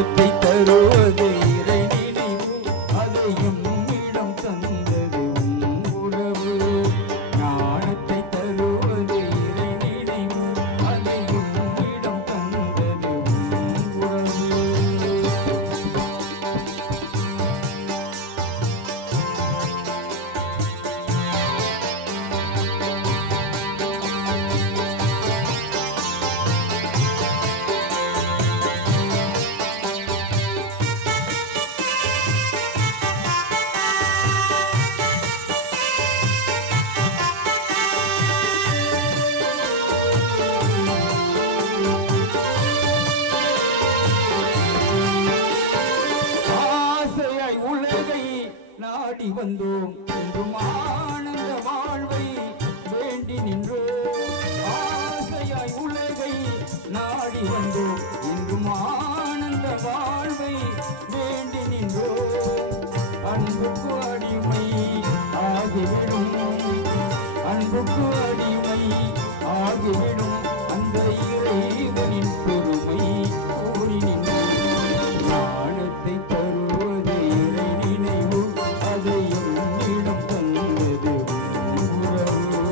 ஞானத்தை தருவது இறை நினைவு அதையும் இடம் தந்தது உறவு ஞானத்தை தருவது இறை நினைவு அதையும் இடம் தந்தது உறவு நாடி வந்தோம் என்றும் ஆனந்த வாழ்வை வேண்டி நின்றோம் ஆசையாய் உலகை நாடி வந்தோம் என்றும் ஆனந்த வாழ்வை வேண்டி நின்றோம் அன்புக்கு அடிமை ஆகிவிடும் அன்புக்கு அடிமை ஆகிவிடும் அந்த இறைவனின் பெருமை கூறி நின்றோம் ஞானத்தை தருவது இறை நினைவு அதையும் இடம் தந்தது உறவு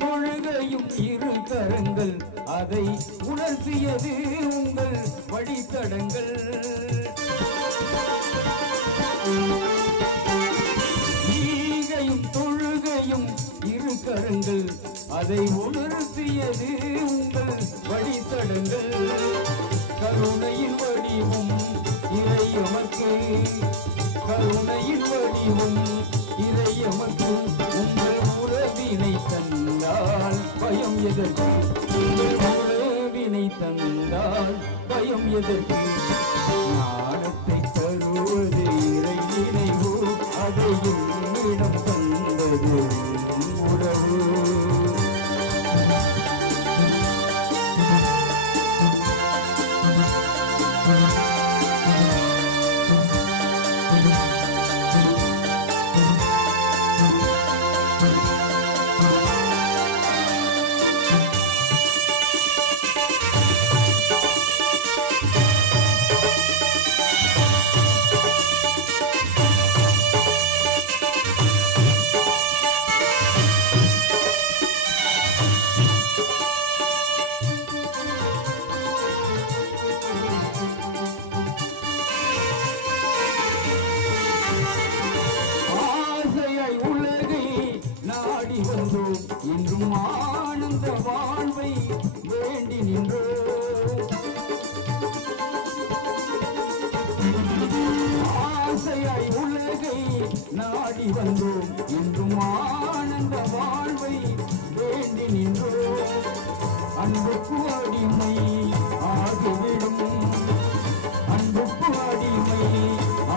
தொழுகையும் இரு கரங்கள் அதை உணர்த்தியது உங்கள் வழித்தடங்கள் ஈகையும் தொழுகையும் இரு கரங்கள் அதை உணர்த்தியது உங்கள் வழித்தடங்கள் கருணையின் வடிவும் இறையமக்கு கருணையின் வடிவும் இறையமக்கு உங்கள் உறவினை தந்தால் பயம் எதற்கு உங்கள் உறவினை தந்தால் பயம் எதற்கு ஞானத்தை தருவது இறை நினைவு அதையும் இடம் தந்தது உறவு என்றும் ஆனந்த வாழ்வை வேண்டி நின்றோம் ஆசையாய் உலகை நாடி வந்தோம் என்றும் ஆனந்த வாழ்வை வேண்டி நின்றோம் அன்புக்கு அடிமை ஆகிவிடும் அன்புக்கு அடிமை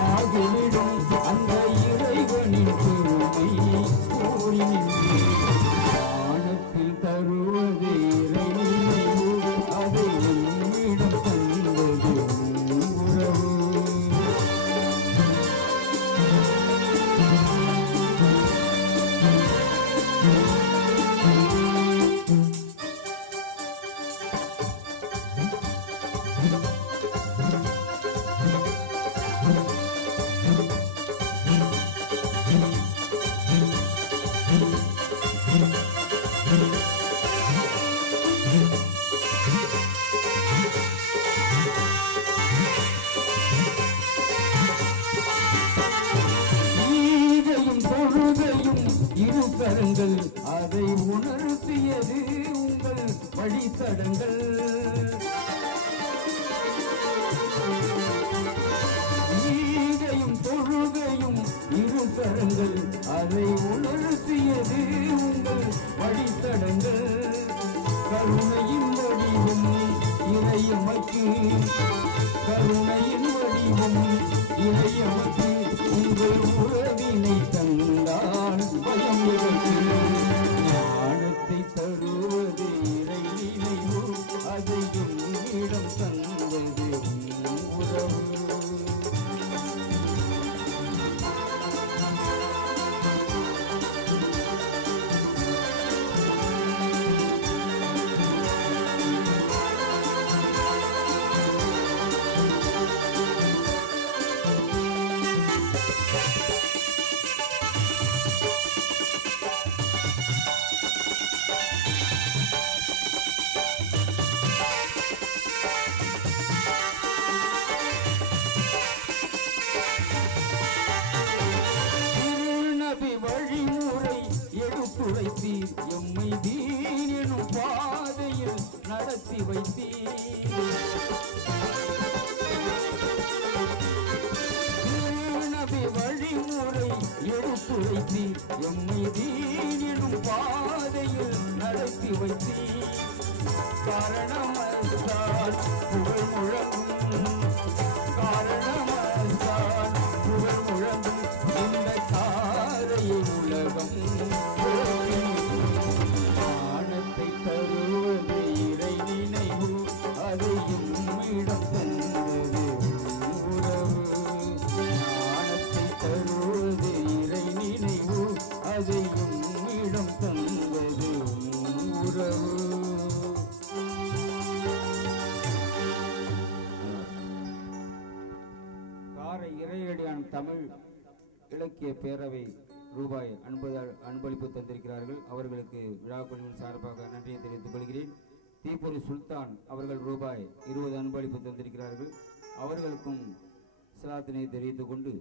ஆகிவிடும் அந்த இறைவனின் பெருமை கூறி நின்றோம் தருவது இறை நினைவு அதை நம்மிடம் தந்தது உறவு இரு கரங்கள் அதை உணர்த்தியது உங்கள் வழித்தடங்கள் ஈகையும் தொழுகையும் இரு கரங்கள் அதை உணர்த்தியது உங்கள் எடுத்துரைத்தீர் எம்மை தீன் எனும் பாதையில் நடத்தி வைத்தீர் நபி வழிமுறை எடுத்துரைத்தீர் எம்மை தீன் எனும் பாதையில் நடத்தி வைத்தீர் காரணமஸ்தான் புகழ் முழங்கும் காரணமஸ்தான் புகழ் முழங்கும் இந்த காரையை உலகம் ஞானத்தை தருவது இறை நினைவு அதையும் இடம் தந்தது உறவு ஞானத்தை தருவது இறை நினைவு அதையும் இடம் தந்தது உறவு. இறையடியான் தமிழ் இலக்கிய பேரவை ரூபாய் 50 அன்பளிப்பு தந்திருக்கிறார்கள். அவர்களுக்கு விழா குழுவின் சார்பாக நன்றியை தெரிவித்துக் கொள்கிறேன். தீப்பொறி சுல்தான் அவர்கள் ரூபாய் 20 அன்பளிப்பு தந்திருக்கிறார்கள். அவர்களுக்கும் சலாத்தினை தெரிவித்துக் கொண்டு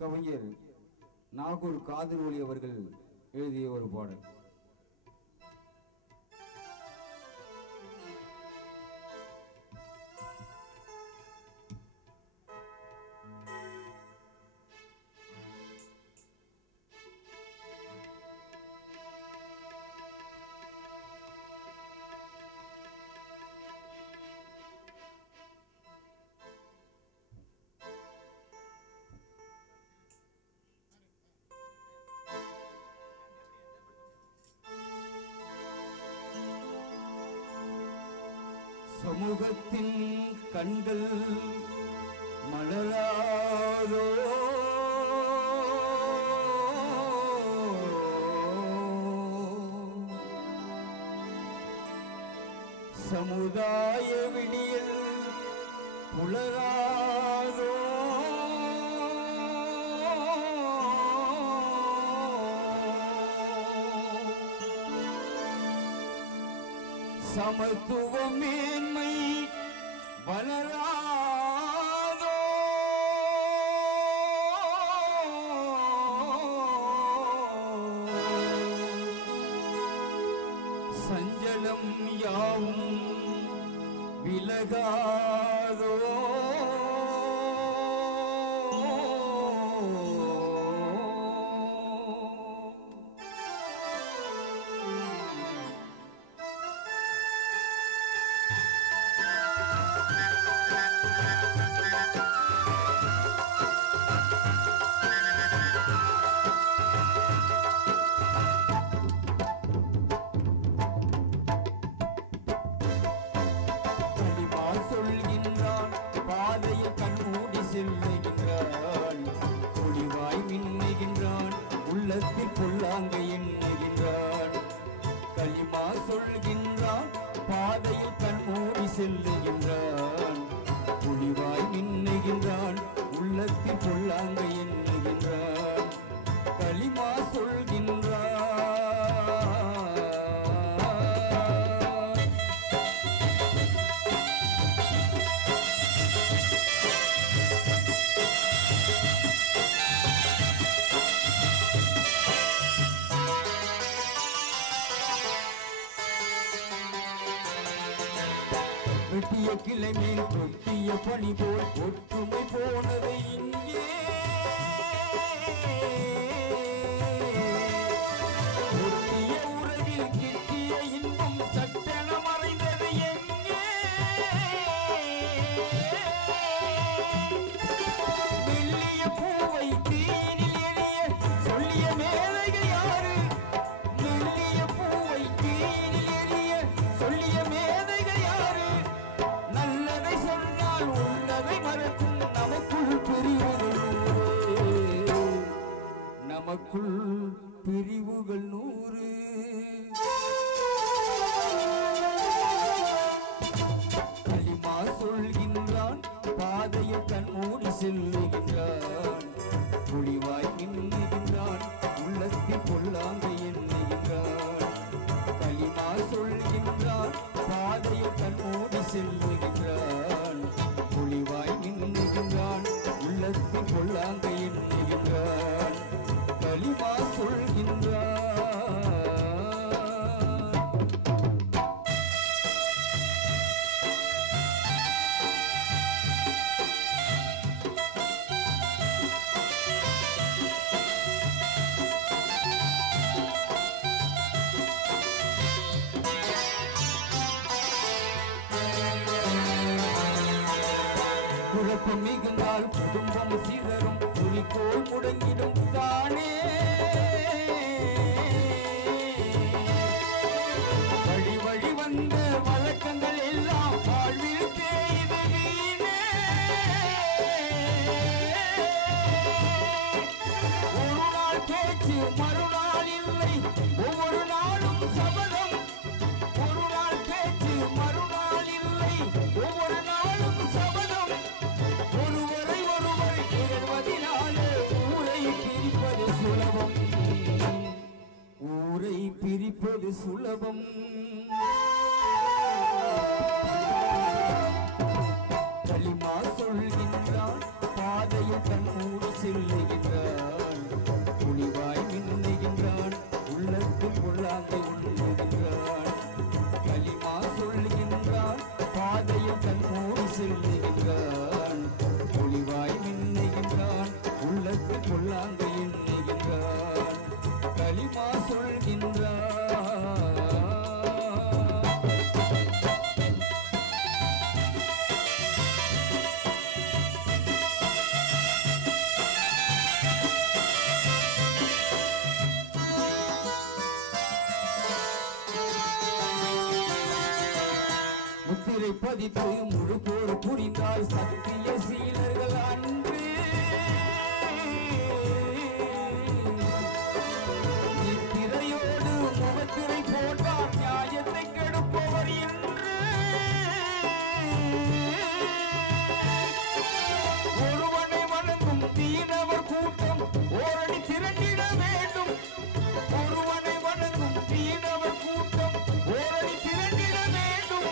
கவிஞர் நாகூர் காதர் ஒலி அவர்கள் எழுதிய ஒரு பாடல். சமூகத்தின் கண்கள் மலராதோ சமுதாய விடியல் புலராதோ சமத்துவ மேன்மை வளராதோ சஞ்சலம் யாவும் விலகாதோ சொல்கின்றான் பாதையை பாதையில் கண்மூடி செல்லுகின்றான். புலிவாய் மின்னுகின்றான், உள்ளத்தில் பொல்லாங்க எண்ணுகின்றான், களிமா சொல்கின்றான். வெட்டிய கிளை மேல் கொட்டிய பனி போல் ஒற்றுமை போனது இங்கே. ஒட்டிய உறவில் கிட்டிய இன்பம் சட்டென மறைந்தது எங்கே. மெல்லிய பூவை தீனில் எளிய சொல்லிய மேலைகள் யாரு? மெல்லிய பூவை தீனில் எளிய சொல்லிய மேதைகள் யாரு? நல்லதை சொன்னால் உள்ளதை மறக்கும் நமக்குள் பிரிவுகள் நூறு. நமக்குள் பிரிவுகள் நூறு. களிமா சொல்கின்றான், பாதையில் கண்மூடி செல்லுகின்றான், புலிவாய் மின்னுகின்றான், உள்ளத்தில் பொல்லாங்க எண்ணுகின்றான். களிமா சொல்கின்றான், பாதையில் கண்மூடி செல்லுகின்றான், புலிவாய் மின்னுகின்றான், உள்ளத்தில் பொல்லாங்க எண்ணுகின்றான், களிமா சொல்கின்றான். குழப்பம் மிகுந்தால் குடும்பம் சிதறும், குறிக்கோள் முடங்கிடும் தானே. வழி வழி வந்த வழக்கங்கள் எல்லாம் வாழ்வில் தேய்து வீணே. ஒரு நாள் பேச்சு மறுநாள் இல்லை, ஒவ்வொரு நாளும் சபதம். ஒரு நாள் பேச்சு மறுநாள் இல்லை, ஒவ்வொரு நாளும் சபதம். ஒருவரை ஒருவர் இகழ்வதினாலே ஊரை பிரிப்பது சுலபம். ஊரை பிரிப்பது சுலபம். களிமா சொல்கின்றான், பாதையில் கண்மூடி செல்லுகின்றான், புலிவாய் மின்னுகின்றான், உள்ளத்தில் பொல்லாங்க உண்ணுகின்றான். களிமா சொல்கின்றான், பாதையில் கண்மூடி செல்லுகின்றான், புலிவாய் மின்னுகின்றான், உள்ளத்தில் பொல்லாங்க எண்ணுகின்றான், களிமா சொல்கின்றான். முத்திரை பதித்து முழு போர் புரிந்தால் சத்திய சீலர்கள் அன்று. நித்திரையோடு முகத்திரை போட்டால் நியாயத்தை கெடுப்பவர் என்று. ஒருவனை வணங்கும் தீனவர் கூட்டம் ஓரடி திரண்டிட வேண்டும். ஒருவனை வணங்கும் தீனவர் கூட்டம் ஓரடி திரண்டிட வேண்டும்.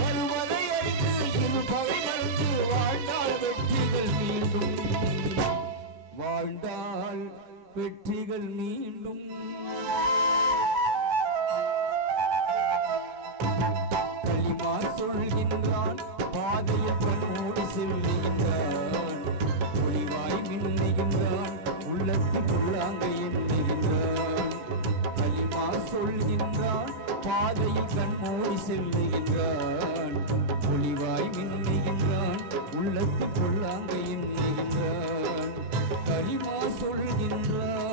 வருவதை அறிந்து இருப்பதை மறந்து வாழ்ந்தால் வெற்றிகள் மீண்டும். வாழ்ந்தால் வெற்றிகள் மீண்டும். களிமா சொல்கின்றான், பாதையில் கண்மூடி செல்லுகின்றான், புலிவாய் மின்னுகின்றான், உள்ளத்தில் பொல்லாங்க எண்ணுகின்றான். களிமா சொல்கின்றான், பாதையில் கண்மூடி செல்லுகின்றான், புலிவாய் மின்னுகின்றான், உள்ளத்தில் பொல்லாங்க எண்ணுகின்றான், களிமா சொல்கின்றான்.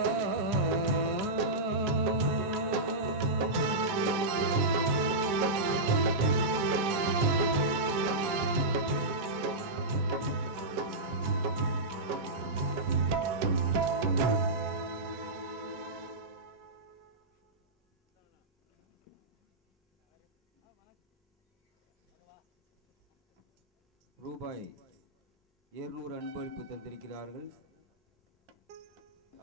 ரூபாய் 200 அன்பளிப்பு தந்திருக்கிறார்கள்.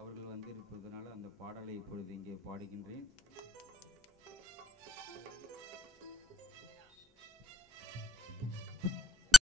அவர்கள் வந்திருப்பதனால அந்த பாடலை இப்பொழுது இங்கே பாடுகின்றேன்.